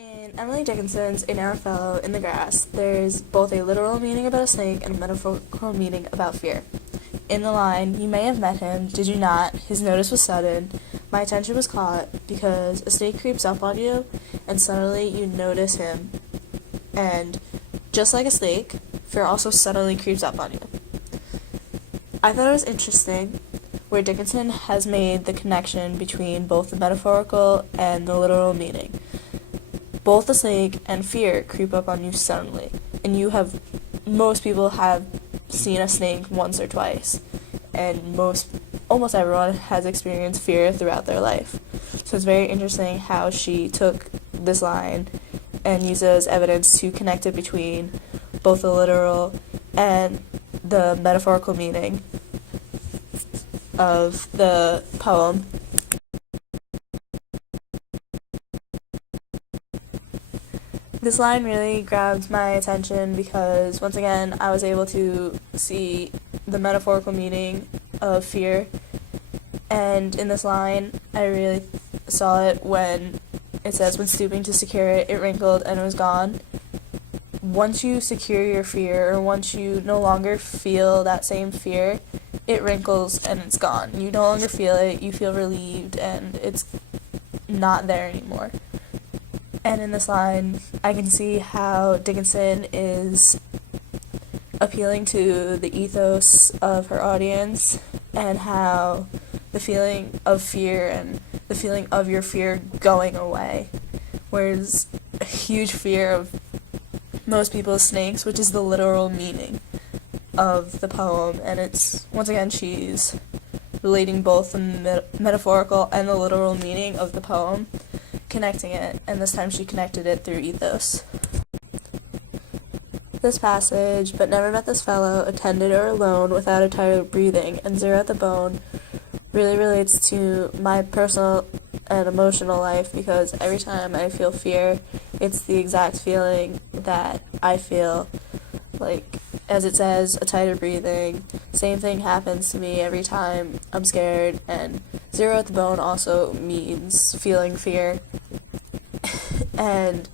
In Emily Dickinson's A Narrow Fellow in the Grass, there's both a literal meaning about a snake and a metaphorical meaning about fear. In the line, "You may have met him, did you not? His notice was sudden. My attention was caught because a snake creeps up on you, and suddenly you notice him. And just like a snake, fear also suddenly creeps up on you." I thought it was interesting where Dickinson has made the connection between both the metaphorical and the literal meaning. Both the snake and fear creep up on you suddenly, and most people have seen a snake once or twice, and almost everyone has experienced fear throughout their life. So it's very interesting how she took this line and used it as evidence to connect it between both the literal and the metaphorical meaning of the poem. This line really grabbed my attention because, once again, I was able to see the metaphorical meaning of fear. And in this line, I really saw it when it says, "When stooping to secure it, it wrinkled and it was gone." Once you secure your fear, or once you no longer feel that same fear, it wrinkles and it's gone. You no longer feel it, you feel relieved, and it's not there anymore. And in this line, I can see how Dickinson is appealing to the ethos of her audience, and how the feeling of fear and the feeling of your fear going away. Whereas a huge fear of most people is snakes, which is the literal meaning of the poem. And it's, once again, she's relating both the metaphorical and the literal meaning of the poem, connecting it, and this time she connected it through ethos. This passage, "But never met this fellow, attended or alone, without a tired breathing, and zero at the bone," really relates to my personal and emotional life, because every time I feel fear, it's the exact feeling that I feel. Like, as it says, a tighter breathing. Same thing happens to me every time I'm scared, and zero at the bone also means feeling fear. And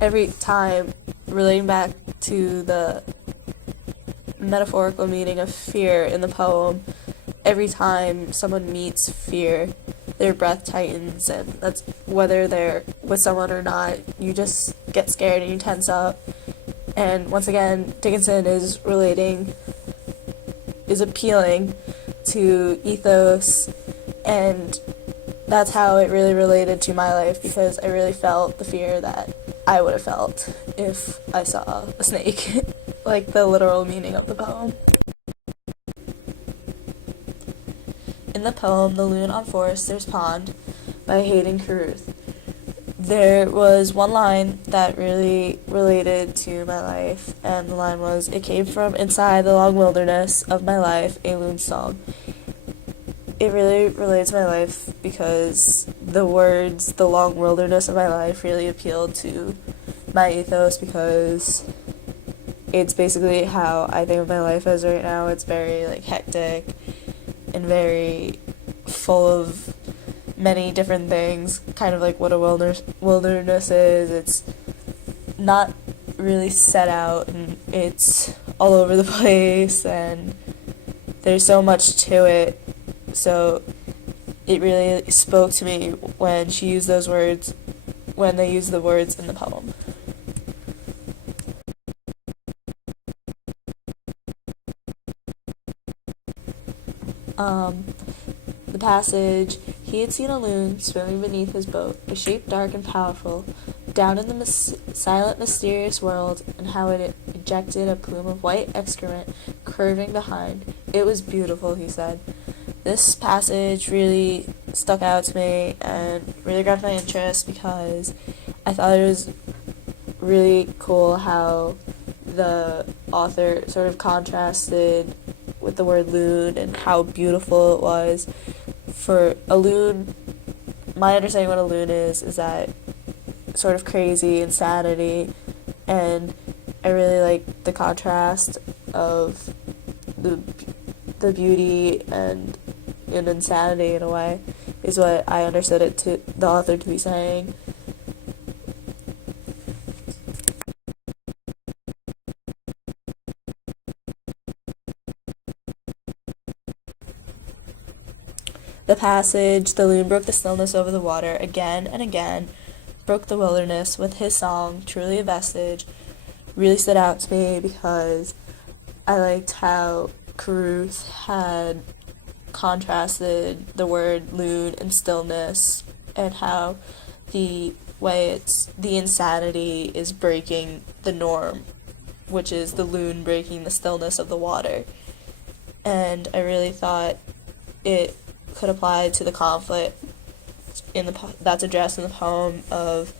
every time, relating back to the metaphorical meaning of fear in the poem, every time someone meets fear, their breath tightens, and that's whether they're with someone or not. You just get scared and you tense up. And once again, Dickinson is appealing to ethos, and that's how it really related to my life, because I really felt the fear that I would have felt if I saw a snake, like the literal meaning of the poem. In the poem, "The Loon on Forrester's Pond" by Hayden Carruth, there was one line that really related to my life, and the line was, "It came from inside the long wilderness of my life, a loon's song." It really relates to my life because the words, "the long wilderness of my life," really appealed to my ethos, because it's basically how I think of my life as right now. It's very hectic and very full of many different things, kind of like what a wilderness is. It's not really set out, and it's all over the place, and there's so much to it. So it really spoke to me when they used the words in the poem. The passage, "He had seen a loon swimming beneath his boat, a shape dark and powerful, down in the silent, mysterious world, and how it ejected a plume of white excrement curving behind. It was beautiful," he said. This passage really stuck out to me and really grabbed my interest, because I thought it was really cool how the author sort of contrasted with the word loon and how beautiful it was. For a loon, my understanding of what a loon is that sort of crazy insanity, and I really like the contrast of the beauty and insanity, in a way, is what I understood the author to be saying. The passage, "The loon broke the stillness over the water again and again, broke the wilderness with his song, truly a vestige," really stood out to me because I liked how Carruth had contrasted the word loon and stillness, and how the way the insanity is breaking the norm, which is the loon breaking the stillness of the water. And I really thought it could apply to the conflict that's addressed in the poem of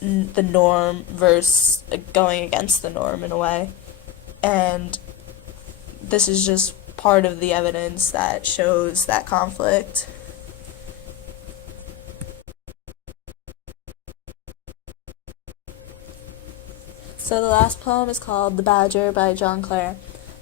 the norm versus going against the norm in a way. And this is just part of the evidence that shows that conflict. So the last poem is called "The Badger" by John Clare,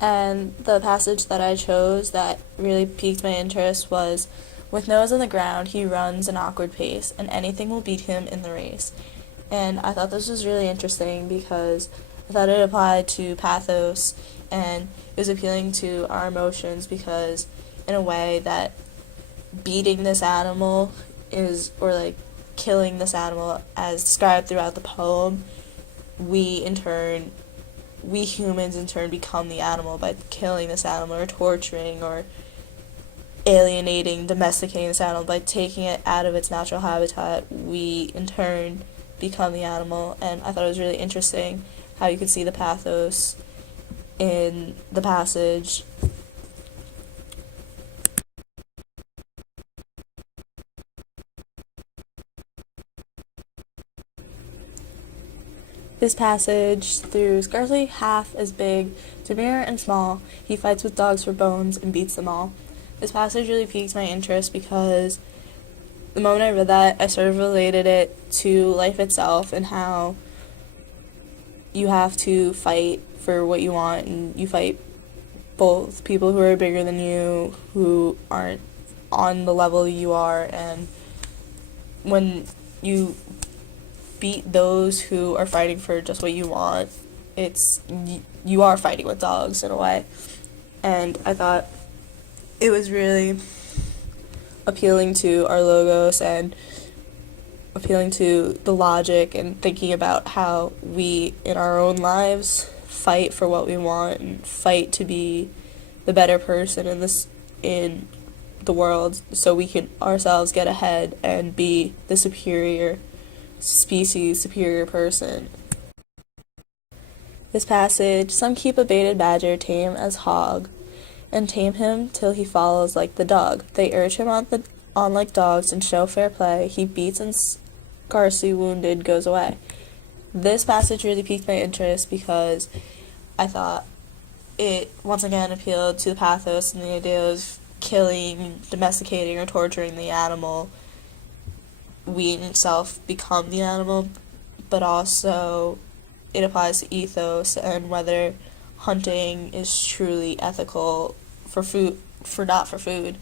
and the passage that I chose that really piqued my interest was, "With nose on the ground, he runs an awkward pace, and anything will beat him in the race." And I thought this was really interesting because I thought it applied to pathos, and it was appealing to our emotions because, in a way, that beating this animal is, or like killing this animal as described throughout the poem, we humans in turn become the animal by killing this animal or torturing or alienating, domesticating this animal. By taking it out of its natural habitat, we in turn become the animal. And I thought it was really interesting how you could see the pathos in the passage. This passage, "Through scarcely half as big, demure and small, he fights with dogs for bones and beats them all." This passage really piqued my interest because the moment I read that, I sort of related it to life itself and how you have to fight for what you want, and you fight both people who are bigger than you, who aren't on the level you are, and when you beat those who are fighting for just what you want, you are fighting with dogs in a way. And I thought it was really appealing to our logos and appealing to the logic and thinking about how we in our own lives fight for what we want and fight to be the better person in the world so we can ourselves get ahead and be the superior species, superior person. This passage, "Some keep a baited badger tame as hog, and tame him till he follows like the dog. They urge him on like dogs and show fair play. He beats and scarcely wounded goes away." This passage really piqued my interest because I thought it once again appealed to the pathos and the idea of killing, domesticating, or torturing the animal. We in itself become the animal, but also it applies to ethos and whether hunting is truly ethical not for food.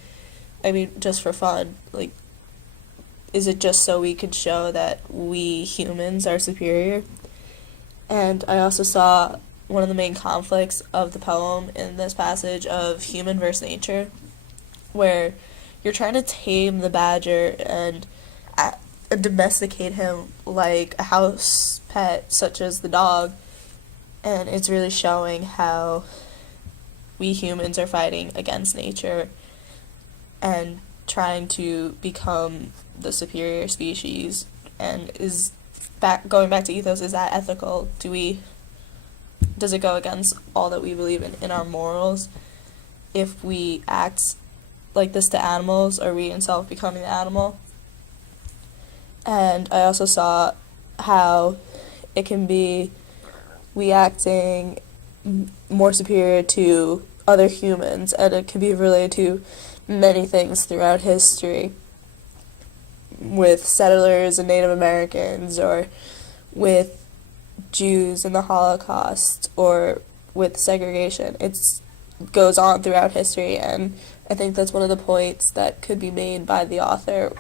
I mean, just for fun. Like, is it just so we could show that we humans are superior? And I also saw one of the main conflicts of the poem in this passage of human versus nature, where you're trying to tame the badger and domesticate him like a house pet, such as the dog, and it's really showing how we humans are fighting against nature and trying to become the superior species. And going back to ethos, is that ethical? Does it go against all that we believe in our morals? If we act like this to animals, are we in self becoming the animal? And I also saw how it can be we acting more superior to other humans, and it can be related to many things throughout history with settlers and Native Americans, or with Jews in the Holocaust, or with segregation. It goes on throughout history, and I think that's one of the points that could be made by the author